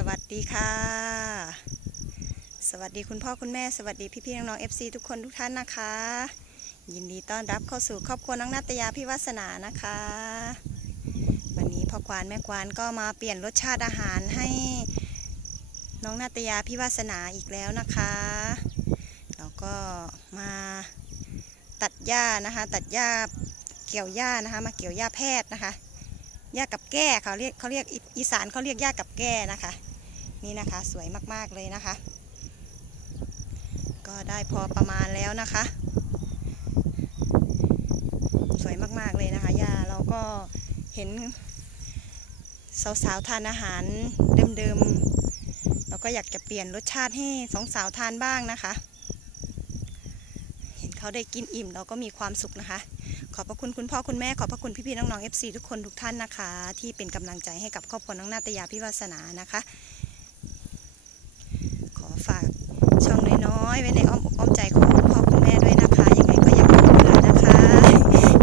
สวัสดีค่ะ สวัสดีคุณพ่อคุณแม่สวัสดีพี่ๆน้องๆ FC ทุกคนทุกท่านนะคะ ยินดีต้อนรับเข้าสู่ครอบครัวน้องนัตยาพิวัสนานะคะ วันนี้พ่อควานแม่ควานก็มาเปลี่ยนรสชาติอาหารให้น้องนาตยาพิวัสนาอีกแล้วนะคะเราก็มาตัดหญ้านะคะ ตัดหญ้าเกี่ยวหญ้านะคะ มาเกี่ยวหญ้าแพทย์นะคะหญ้ากับแก้เขาเรียกเขาเรียกอีอีสานเขาเรียกหญ้ากับแก้นะคะ นี่นะคะสวยมากๆเลยนะคะ ก็ได้พอประมาณแล้วนะคะ สวยมากๆเลยนะคะย่าเราก็เห็นสาวๆทานอาหารเดิมๆเราก็อยากจะเปลี่ยนรสชาติให้สองสาวทานบ้างนะคะ เห็นเขาได้กินอิ่มเราก็มีความสุขนะคะ ขอบพระคุณคุณพ่อคุณแม่ขอบพระคุณพี่ๆน้องๆ FC ทุกคนทุกท่านนะคะ ที่เป็นกำลังใจให้กับครอบครัวน้องนาตยาพิวาสนานะคะ ขอฝากช่องน้อยๆ ไว้ในอ้อมอกอ้อมใจของคุณพ่อคุณแม่ด้วยนะคะ ยังไงก็อย่าเบื่อนะคะ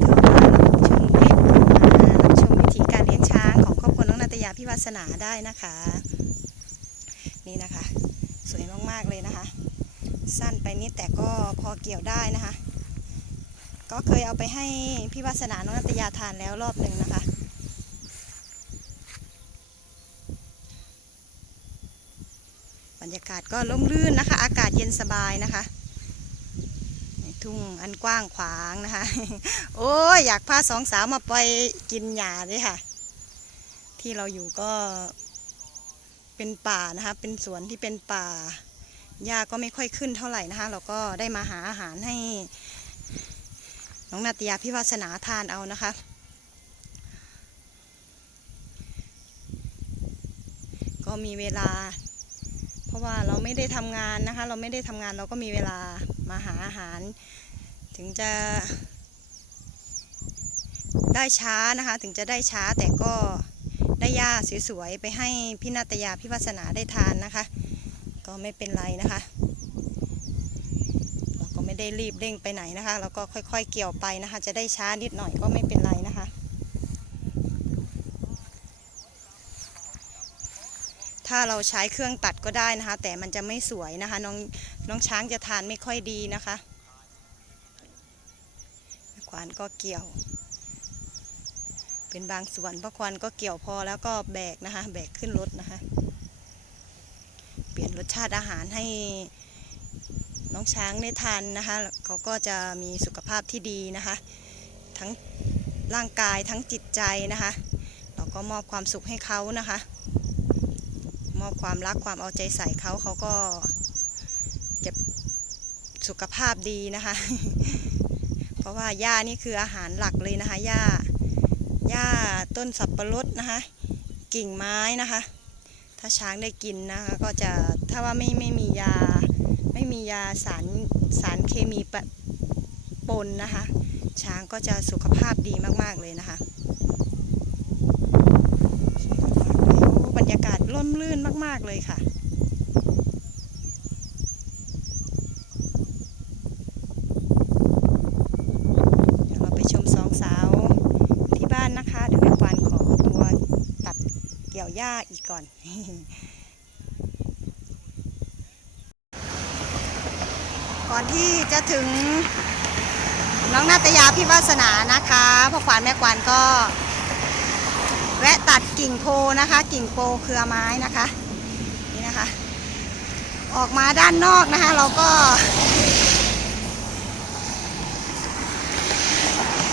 เข้ามาชมคลิปมารับชมวิธีการเลี้ยงช้างของครอบครัวน้องนาตยาพิวาสนาได้นะคะ นี่นะคะ สวยมากๆเลยนะคะ สั้นไปนิดแต่ก็พอเกี่ยวได้นะคะ ก็เคยเอาไปให้พี่วาสนาน้องนัตยาทานแล้วรอบหนึ่งนะคะ รรยากาศก็ร่มรื่นนะคะ อากาศเย็นสบายนะคะทุ่งอันกว้างขวางนะคะ โอ้ยอยากพาสองสาวมาไปกินหญ้าเลยค่ะ ที่เราอยู่ก็เป็นป่านะคะ เป็นสวนที่เป็นป่าหญ้าก็ไม่ค่อยขึ้นเท่าไหร่นะคะ เราก็ได้มาหาอาหารให้น้องนาตยาพิวาสนาทานเอานะคะ ก็มีเวลา ราะว่าเราไม่ได้ทำงานนะคะ เราไม่ได้ทำงานเราก็มีเวลามาหาอาหาร ถึงจะได้ช้านะคะ ถึงจะได้ช้าแต่ก็ได้หญ้าสวยๆไปให้พี่นาตยาพิวาสนาได้ทานนะคะ ก็ไม่เป็นไรนะคะ เราก็ไม่ได้รีบเร่งไปไหนนะคะ เราก็ค่อยๆเกี่ยวไปนะคะ จะได้ช้านิดหน่อยก็ไม่เป็นไรนะคะ ถ้าเราใช้เครื่องตัดก็ได้นะคะ แต่มันจะไม่สวยนะคะ น้องน้องช้างจะทานไม่ค่อยดีนะคะขวานก็เกี่ยว เป็นบางส่วนเพราะควานก็เกี่ยวพอแล้วก็แบกนะคะ แบกขึ้นรถนะคะ เปลี่ยนรสชาติอาหารให้น้องช้างได้ทานนะคะ เขาก็จะมีสุขภาพที่ดีนะคะ ทั้งร่างกายทั้งจิตใจนะคะ เราก็มอบความสุขให้เขานะคะ อบความรักความเอาใจใส่เขาเขาก็จะสุขภาพดีนะคะ เพราะว่าหญ้านี่คืออาหารหลักเลยนะคะหญ้าหญ้าต้นสับปะรดนะคะ กิ่งไม้นะคะ ถ้าช้างได้กินนะคะ ก็จะถ้าว่าไม่ไม่มียา ไม่มียาสารสารเคมีปะปนนะคะ ช้างก็จะสุขภาพดีมากๆเลยนะคะโอ้บรร ยากาศร่มรื่นมาก ๆ เลยค่ะ เดี๋ยวเราไปชมสองสาวที่บ้านนะคะ เดี๋ยวแม่ควานขอตัวตัดเกี่ยวหญ้าอีกก่อน ก่อนที่จะถึงน้องนาตยาพี่วาสนานะคะพ่อควานแม่ควานก็ แวะตัดกิ่งโพนะคะ กิ่งโพเครือไม้นะคะนี่นะคะ ออกมาด้านนอกนะคะ เราก็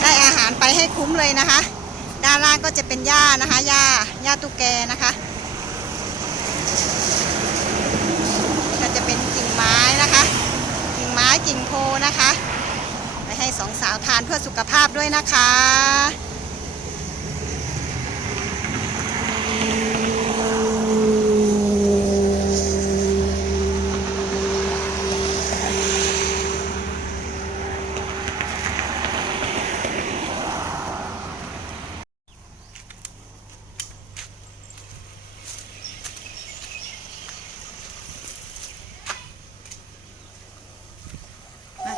ได้อาหารไปให้คุ้มเลยนะคะ ด้านล่างก็จะเป็นหญ้านะคะหญ้าหญ้าตุกแกนะคะก็จะเป็นกิ่งไม้นะคะ กิ่งไม้กิ่งโพนะคะ ไปให้สองสาวทานเพื่อสุขภาพด้วยนะคะ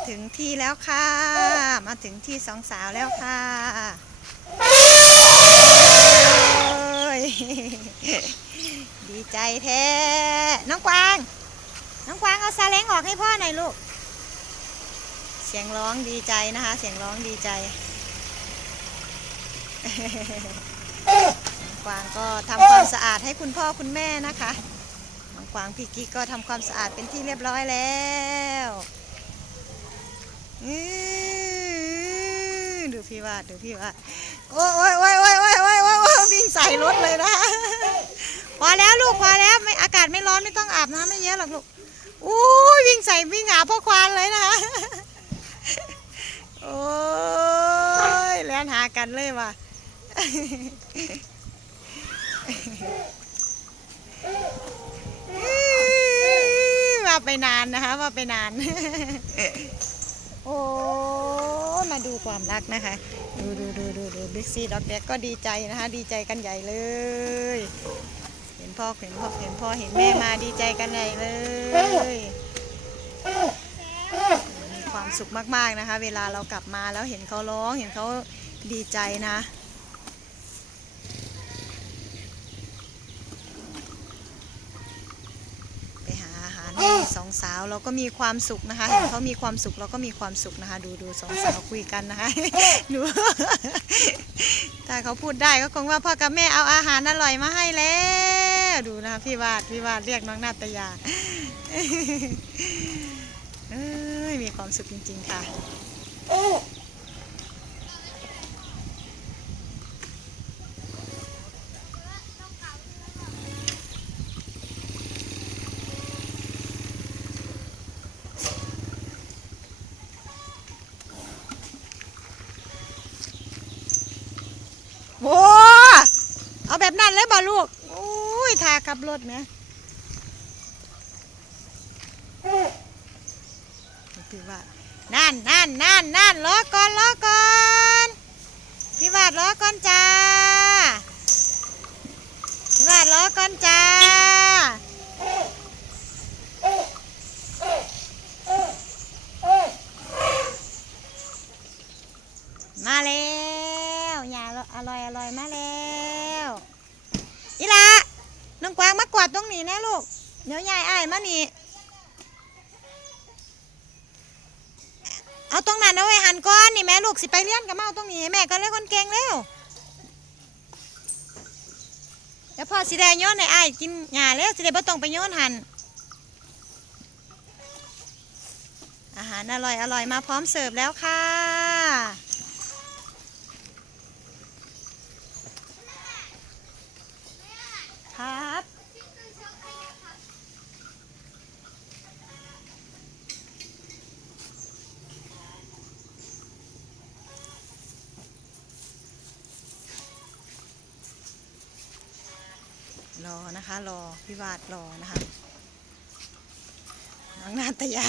ถึงที่แล้วค่ะ มาถึงที่สองสาวแล้วค่ะดีใจแท้ น้องกวาง น้องกวางเอาซาเล้งออกให้พ่อหน่อยลูก เสียงร้องดีใจนะคะ เสียงร้องดีใจ น้องกวางก็ทำความสะอาดให้คุณพ่อคุณแม่นะคะ น้องกวางพี่กิ๊กก็ทำความสะอาดเป็นที่เรียบร้อยแล้ว ดูพี่วาดดูพี่วาดโอ้ยโอ้ยโอ้ยโอ้ยโอ้ยโอ้ยโอ้ยโอ้ยวิ่งใส่รถเลยนะ พอแล้วลูกพอแล้วไม่อากาศไม่ร้อนไม่ต้องอาบน้ำไม่เยอะหรอกลูกอู้วิ่งใส่วิ่งหาพ่อควานเลยนะคะโอ้ยแล่นหากันเลยว่ะว่าไปนานนะคะว่าไปนาน โอ้มาดูความรักนะคะ ดูดูดูดูดูบิ๊กซีดอกแดกก็ดีใจนะคะ ดีใจกันใหญ่เลย เห็นพ่อเห็นพ่อเห็นพ่อเห็นแม่มาดีใจกันใหญ่เลย มีความสุขมากๆนะคะ เวลาเรากลับมาแล้วเห็นเขาร้องเห็นเขาดีใจนะ ไปหาอาหารให้ สองสาวเราก็มีความสุขนะคะเห็นเขามีความสุขเราก็มีความสุขนะคะ ดูดูสองสาวคุยกันนะคะดูถ้าเขาพูดได้ก็คงว่าพ่อกับแม่เอาอาหารอร่อยมาให้แล้วดูนะคะพี่วาดพี่วาดเรียกน้องนาตยาเอ้ยมีความสุขจริง ๆ ค่ะ โอ้เอาแบ่ลูกโอ้ยทาขับรถเนี่ยพี่วาดนั่นนั่นนั่นนั่นรอก่อนรอก่อนพี่วาดรอก่อนจ้าพี่วาดรอก่อนจ้ามาแล้วยาอร่อยอร่อยมาแล้ว อีละน้องกวางมากวาดตรงนี้นะลูก เดี๋ยวยายอายมานี่ เอาตรงนั้นเอาไว้หันก้อนนี่แม่ลูกสิไปเลี้ยนกับมาเอาตรงนี้แม่ก็เลยคนเก่งแล้วเดี๋ยวพอสิได้โย้อนให้อ้ายกินหญ้าแล้วสิได้บ่ต้องไปโย้อนหันอาหารอร่อยอร่อยมาพร้อมเสิร์ฟแล้วค่ะ ครับ รอนะคะ รอพี่วาดรอนะคะน้องนาตยา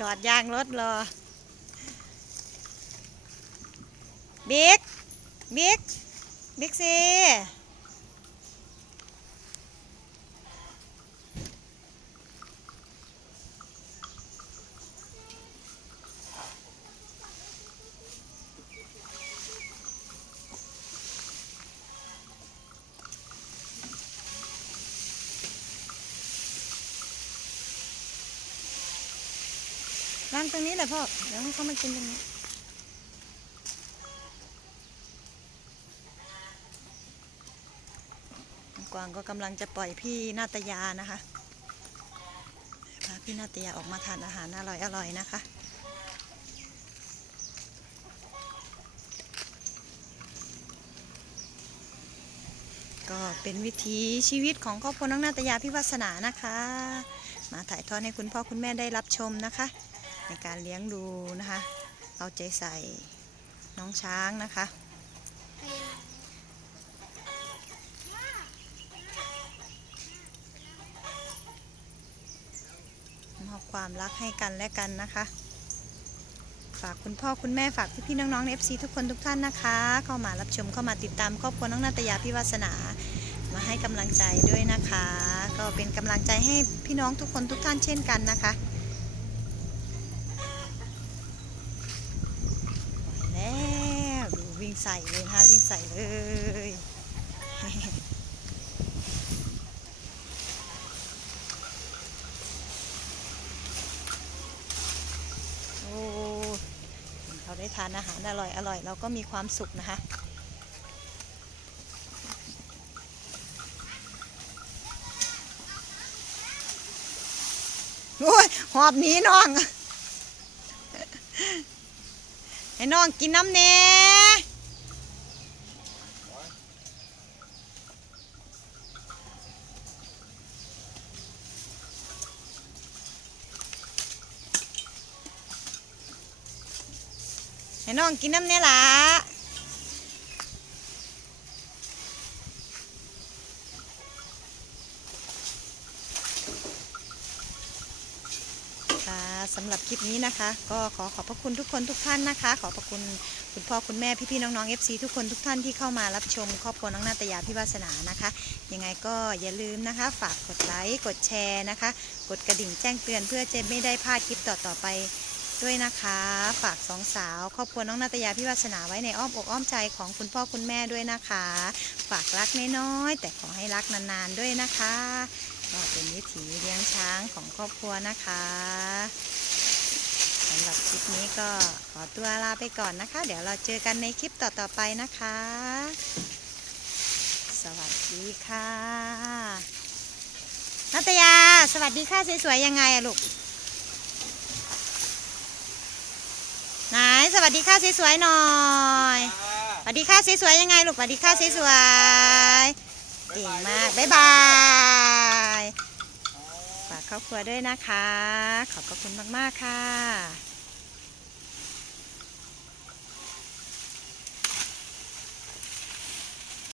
กอดยางรถรอบิ๊กบิ๊กบิ๊กซีางตรงนี้แหละพ่อ เดี๋ยวให้เขามากินตรงนี้กวางก็กำลังจะปล่อยพี่นาตยานะคะพาพี่นาตยาออกมาทานอาหารอร่อยอร่อยนะคะ ก็เป็นวิถีชีวิตของครอบครัวน้องนาตยาพิวัสนานะคะ มาถ่ายทอดให้คุณพ่อคุณแม่ได้รับชมนะคะ ในการเลี้ยงดูนะคะ เอาใจใส่น้องช้างนะคะ มอบความรักให้กันและกันนะคะ ฝากคุณพ่อคุณแม่ฝากพี่ๆน้องๆใน FC ทุกคนทุกท่านนะคะ เข้ามารับชมเข้ามาติดตามครอบครัวน้องนาตยาพิวาสนามาให้กำลังใจด้วยนะคะ ก็เป็นกำลังใจให้พี่น้องทุกคนทุกท่านเช่นกันนะคะ ใส่เลยนะคะวิ่งใส่เลยโอ้เราได้ทานอาหารอร่อยอร่อยเราก็มีความสุขนะคะโอ้ยหอบหนีน้อง ให้น้องกินน้ำเน้ ให้น้องกินน้ำเน่ล่ะค่ะสำหรับคลิปนี้นะคะ ก็ขอขอบพระคุณทุกคนทุกท่านนะคะ ขอบพระคุณคุณพ่อคุณแม่พี่ๆน้องๆ FC ทุกคนทุกท่านที่เข้ามารับชมครอบครัวน้องนาตยาพิวาสนานะคะ ยังไงก็อย่าลืมนะคะ ฝากกดไลค์กดแชร์นะคะ กดกระดิ่งแจ้งเตือนเพื่อจะไม่ได้พลาดคลิปต่อๆไป ด้วยนะคะ ฝากสองสาวครอบครัวน้องนาตยาพิวาสนาไว้ในอ้อมอกอ้อมใจของคุณพ่อคุณแม่ด้วยนะคะ ฝากรักน้อยๆแต่ขอให้รักนานๆด้วยนะคะก็เป็นวิถีเลี้ยงช้างของครอบครัวนะคะสำหรับคลิปนี้ก็ขอตัวลาไปก่อนนะคะ เดี๋ยวเราเจอกันในคลิปต่อๆไปนะคะ สวัสดีค่ะนัตยา สวัสดีค่ะสวยๆยังไงอะลูกไหนส วัสดีค่ะสวยๆหน่อยสวัสดีค่ะสวยๆยังไงลูกสวัสดีค่ะสวยๆเก่งมากบ๊ายบายฝากครอบครัวด้วยนะคะ ขอบพระคุณมากๆค่ะ